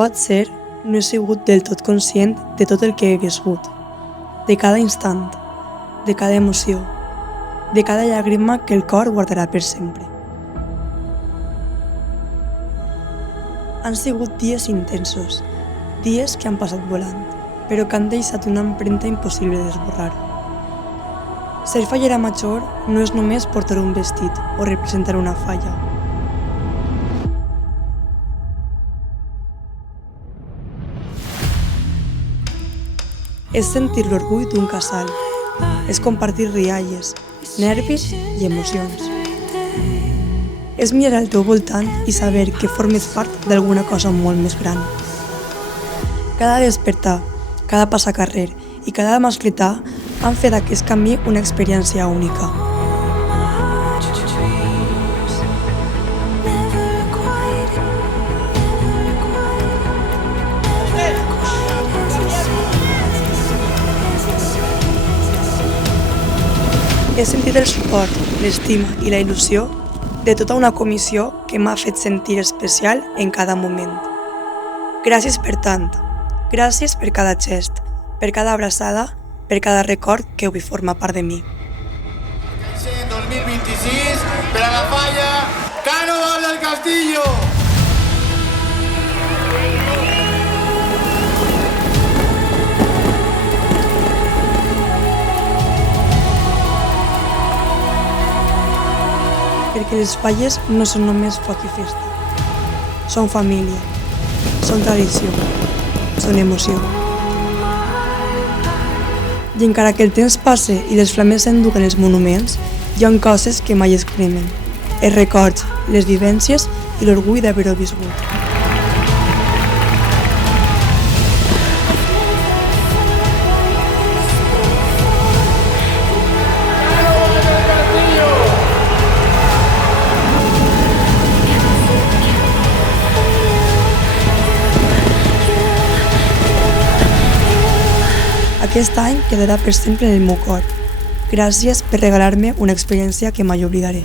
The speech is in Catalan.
Potser no he sigut del tot conscient de tot el que he viscut, de cada instant, de cada emoció, de cada llàgrima que el cor guardarà per sempre. Han sigut dies intensos, dies que han passat volant, però que han deixat una empremta impossible d'esborrar. Ser fallera major no és només portar un vestit o representar una falla. És sentir l'orgull d'un casal, és compartir rialles, nervis i emocions. És mirar al teu voltant i saber que formes part d'alguna cosa molt més gran. Cada despertar, cada passacarrer i cada mascletà han fet d'aquest camí una experiència única. He sentit el suport, l'estima i la il·lusió de tota una comissió que m'ha fet sentir especial en cada moment. Gràcies per tant, gràcies per cada gest, per cada abraçada, per cada record que avui forma part de mi. 2026 per a la falla Cánovas del Castillo! Perquè les falles no són només foc i festa. Són família, són tradició, són emoció. I encara que el temps passe i les flames s'enduguen els monuments, hi ha coses que mai es cremen. Els records, les vivències i l'orgull d'haver-ho viscut. Aquest any quedarà per sempre en el meu cor. Gràcies per regalar-me una experiència que mai oblidaré.